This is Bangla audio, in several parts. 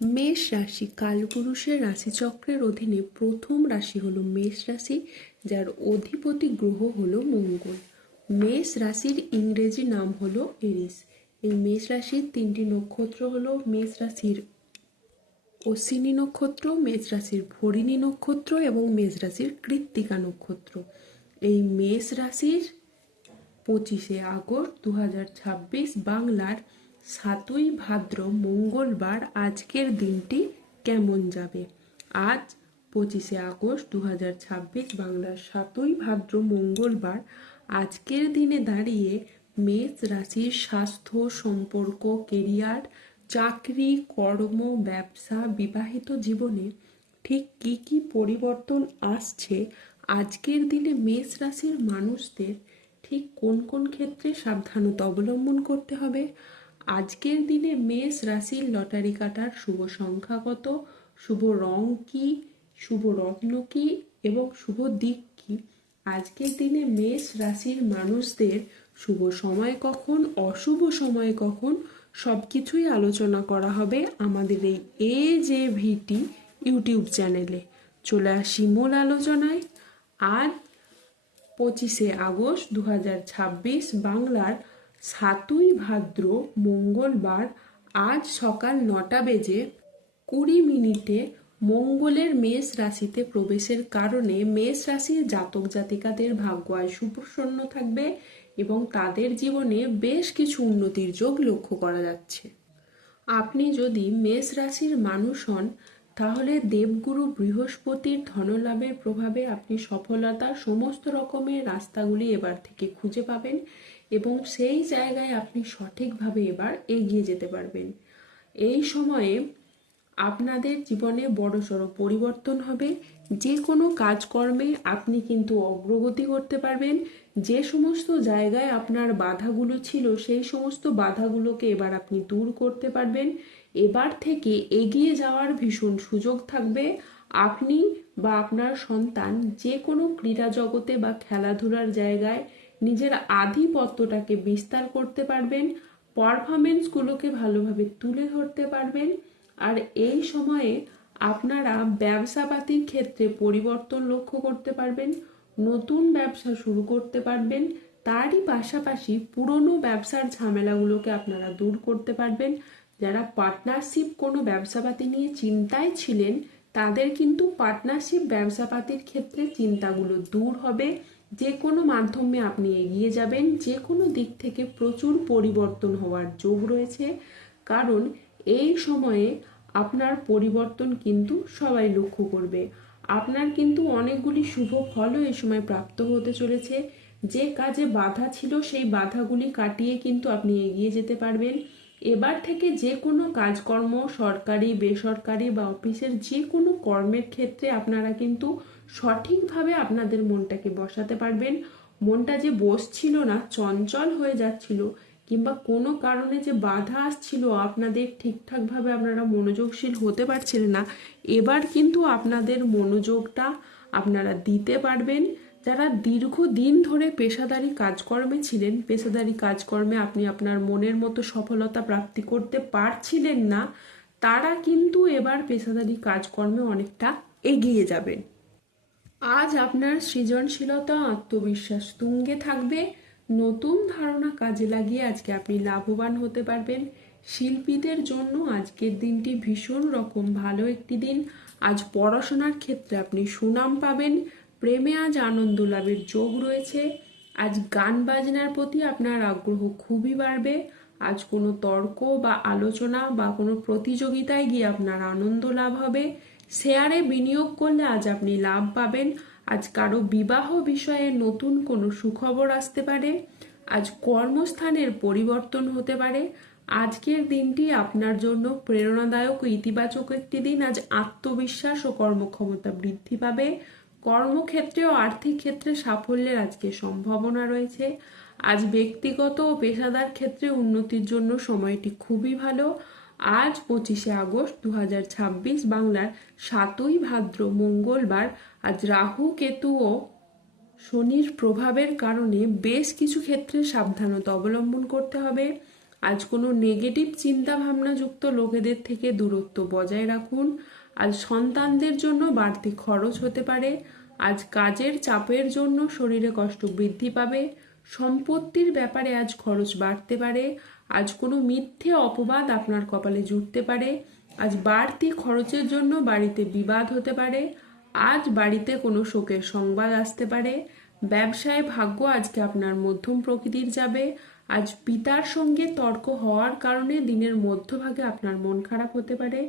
মেষ রাশি কালপুরুষের রাশিচক্রের অধীনে প্রথম রাশি হলো মেষ রাশি, যার অধিপতি গ্রহ হলো মঙ্গল। মেষ রাশির ইংরেজি নাম হলো এরিস। এই মেষ রাশির তিনটি নক্ষত্র হলো মেষ রাশির অশ্বিনী নক্ষত্র, মেষ রাশির ভরিণী নক্ষত্র এবং মেষ রাশির কৃত্তিকা নক্ষত্র। এই মেষ রাশির 25শে আগস্ট 2026 বাংলার 7ই ভাদ্র মঙ্গলবার আজকের দিনটি কেমন যাবে। আজ 25শে আগস্ট 2026 বাংলার 7ই ভাদ্র মঙ্গলবার আজকের দিনে দাঁড়িয়ে মেষ রাশির স্বাস্থ্য, সম্পর্ক, কেরিয়ার, চাকরি, কর্ম, ব্যবসা, বিবাহিত জীবনে ঠিক কী কী পরিবর্তন আসছে, আজকের দিনে মেষ রাশির মানুষদের ঠিক কোন কোন ক্ষেত্রে সাবধানতা অবলম্বন করতে হবে, আজকের দিনে মেষ রাশির লটারি কাটার শুভ সংখ্যা কত, শুভ রং কি, শুভ রত্ন কি এবং শুভ দিক কি, আজকের দিনে মেষ রাশির মানুষদের শুভ সময় কখন, অশুভ সময় কখন, সব কিছুই আলোচনা করা হবে আমাদের এই AJVT ইউটিউব চ্যানেলে। চলে আসি মূল আলোচনায়। আজ 25শে আগস্ট 2026 বাংলার 7ই ভাদ্র মঙ্গলবার আজ সকাল 9:20 মঙ্গলের মেষ রাশিতে প্রবেশের কারণে মেষ রাশির জাতক জাতিকাদের ভাগ্য আজ সুপ্রসন্ন থাকবে এবং তাদের জীবনে বেশ কিছু উন্নতির যোগ লক্ষ্য করা যাচ্ছে। আপনি যদি মেষ রাশির মানুষ হন, তাহলে দেবগুরু বৃহস্পতির ধনলাভের প্রভাবে আপনি সফলতার সমস্ত রকমের রাস্তাগুলি এবার থেকে খুঁজে পাবেন এবং সেই জায়গায় আপনি সঠিকভাবে এবার এগিয়ে যেতে পারবেন। এই সময়ে আপনাদের জীবনে বড়সড় পরিবর্তন হবে। যে কোনো কাজকর্মে আপনি কিন্তু অগ্রগতি করতে পারবেন। যে সমস্ত জায়গায় আপনার বাধাগুলো ছিল, সেই সমস্ত বাধাগুলোকে এবার আপনি দূর করতে পারবেন। এবার থেকে এগিয়ে যাওয়ার ভীষণ সুযোগ থাকবে। আপনি বা আপনার সন্তান যে কোনো ক্রীড়া জগতে বা খেলাধুলার জায়গায় নিজের আধিপত্যটাকে বিস্তার করতে পারবেন, পারফরমেন্সগুলোকে ভালোভাবে তুলে ধরতে পারবেন। আর এই সময়ে আপনারা ব্যবসাপাতির ক্ষেত্রে পরিবর্তন লক্ষ্য করতে পারবেন, নতুন ব্যবসা শুরু করতে পারবেন। তারই পাশাপাশি পুরনো ব্যবসার ঝামেলাগুলোকে আপনারা দূর করতে পারবেন। যারা পার্টনারশিপ কোনো ব্যবসাপাতি নিয়ে চিন্তায় ছিলেন, তাদের কিন্তু পার্টনারশিপ ব্যবসাপাতির ক্ষেত্রে চিন্তাগুলো দূর হবে। যে কোনো মাধ্যমে আপনি এগিয়ে যাবেন, যে কোনো দিক থেকে প্রচুর পরিবর্তন হওয়ার যোগ রয়েছে। কারণ এই সময়ে আপনার পরিবর্তন কিন্তু সবাই লক্ষ্য করবে। আপনার কিন্তু অনেকগুলি শুভ ফলও এই সময় প্রাপ্ত হতে চলেছে। যে কাজে বাধা ছিল, সেই বাধাগুলি কাটিয়ে কিন্তু আপনি এগিয়ে যেতে পারবেন। এবার থেকে যে কোনো কাজকর্ম, সরকারি, বেসরকারি বা অফিসের যে কোনো কর্মের ক্ষেত্রে আপনারা কিন্তু সঠিকভাবে আপনাদের মনটাকে বসাতে পারবেন। মনটা যে বসছিল না, চঞ্চল হয়ে যাচ্ছিল, কিংবা কোনো কারণে যে বাধা আসছিল, আপনাদের ঠিকঠাকভাবে আপনারা মনোযোগশীল হতে পারছিলেন না, এবার কিন্তু আপনাদের মনোযোগটা আপনারা দিতে পারবেন। যারা দীর্ঘদিন ধরে পেশাদারি কাজকর্মে ছিলেন, পেশাদারি কাজকর্মে আপনি আপনার মনের মতো সফলতা প্রাপ্তি করতে পারছিলেন না, তারা কিন্তু এবার পেশাদারি কাজকর্মে অনেকটা এগিয়ে যাবেন। আজ আপনার সৃজনশীলতা, আত্মবিশ্বাস তুঙ্গে থাকবে। নতুন ধারণা কাজে লাগিয়ে আজকে আপনি লাভবান হতে পারবেন। শিল্পীদের জন্য আজকের দিনটি ভীষণ রকম ভালো একটি দিন। আজ পড়াশোনার ক্ষেত্রে আপনি সুনাম পাবেন। প্রেমে আজ আনন্দ লাভের যোগ রয়েছে। আজ গান বাজনার প্রতি আপনার আগ্রহ খুবই বাড়বে। আজ কোনো তর্ক বা আলোচনা বা কোনো প্রতিযোগিতায় গিয়ে আপনার আনন্দ লাভ হবে। শেয়ারে বিনিয়োগ করলে আজ আপনি লাভ পাবেন। আজ কারো বিবাহ বিষয়ে নতুন কোনো সুখবর আসতে পারে। আজ কর্মস্থানের পরিবর্তন হতে পারে। আজকের দিনটি আপনার জন্য প্রেরণাদায়ক ও ইতিবাচক একটি দিন। আজ আত্মবিশ্বাস ও কর্মক্ষমতা বৃদ্ধি পাবে। কর্মক্ষেত্রে ও আর্থিক ক্ষেত্রে সাফল্যের আজকে সম্ভাবনা রয়েছে। আজ ব্যক্তিগত ও পেশাদার ক্ষেত্রে উন্নতির জন্য সময়টি খুবই ভালো। আজ 25শে আগস্ট 2026 বাংলার 7ই ভাদ্র মঙ্গলবার আজ রাহু, কেতু ও শনির প্রভাবের কারণে বেশ কিছু ক্ষেত্রে সাবধানতা অবলম্বন করতে হবে। আজ কোনো নেগেটিভ চিন্তা ভাবনাযুক্ত লোকেদের থেকে দূরত্ব বজায় রাখুন। আজ সন্তানদের জন্য বাড়তি খরচ হতে পারে। আজ কাজের চাপের জন্য শরীরে কষ্ট বৃদ্ধি পাবে। সম্পত্তির ব্যাপারে আজ খরচ বাড়তে পারে। আজ কোনো মিথ্যে অপবাদ আপনার কপালে জুটতে পারে। আজ বাড়তি খরচের জন্য বাড়িতে বিবাদ হতে পারে। আজ বাড়িতে কোনো শোকের সংবাদ আসতে পারে। ব্যবসায় ভাগ্য আজকে আপনার মধ্যম প্রকৃতির যাবে। আজ পিতার সঙ্গে তর্ক হওয়ার কারণে দিনের মধ্যভাগে আপনার মন খারাপ হতে পারে।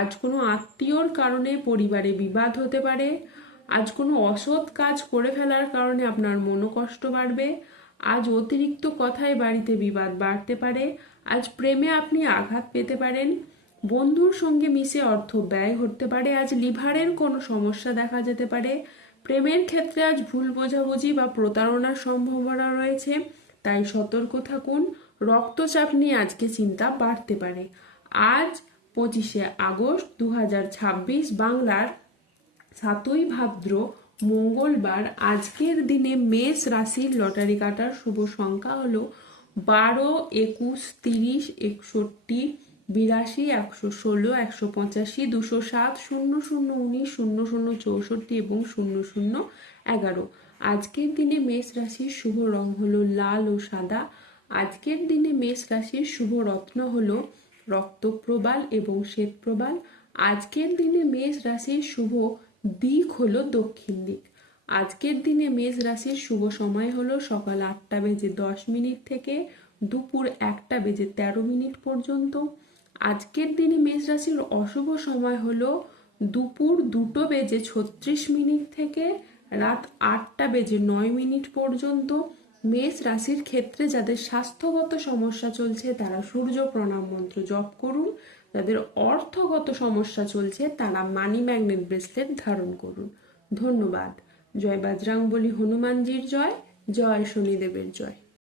আজ কোনো আত্মীয়র কারণে পরিবারে বিবাদ হতে পারে। আজ কোনো অসৎ কাজ করে ফেলার কারণে আপনার মনোকষ্ট বাড়বে। আজ অতিরিক্ত কথায় বাড়িতে বিবাদ বাড়তে পারে। আজ প্রেমে আপনি আঘাত পেতে পারেন। বন্ধুর সঙ্গে মিশে অর্থ ব্যয় হতে পারে। আজ লিভারের কোনো সমস্যা দেখা যেতে পারে। প্রেমের ক্ষেত্রে আজ ভুল বোঝাবুঝি বা প্রতারণার সম্ভাবনা রয়েছে, তাই সতর্ক থাকুন। রক্তচাপ নিয়ে আজকে চিন্তা বাড়তে পারে। আজ 25শে আগস্ট 2026 বাংলার 7ই ভাদ্র মঙ্গলবার। আজকের দিনে মেষ রাশির লটারি কাটার শুভ সংখ্যা হলো 12, 21, 30, 61, 82, 116, 185, 207, 00, 19, 00, 64 এবং 00, 11। আজকের দিনে মেষ রাশির শুভ রং হলো লাল ও সাদা। আজকের দিনে মেষ রাশির শুভ রত্ন হলো রক্তপ্রবাল এবং শ্বেতপ্রবাল। আজকের দিনে মেষ রাশির শুভ দিক হলো দক্ষিণ দিক। আজকের দিনে মেষ রাশির শুভ সময় হলো সকাল 8টা বেজে 10 মিনিট থেকে দুপুর 1টা বেজে 13 মিনিট পর্যন্ত। আজকের দিনে মেষ রাশির অশুভ সময় হলো দুপুর 2টো বেজে 36 মিনিট থেকে রাত 8টা বেজে 9 মিনিট পর্যন্ত। মেষ রাশির ক্ষেত্রে যাদের স্বাস্থ্যগত সমস্যা চলছে তারা সূর্য প্রণাম মন্ত্র জপ করুন। যাদের অর্থগত সমস্যা চলছে তারা মানি ম্যাগনেট ব্রেসলেট ধারণ করুন। ধন্যবাদ। জয় বজরংবলী হনুমানজির জয়। জয় শনিদেবের জয়।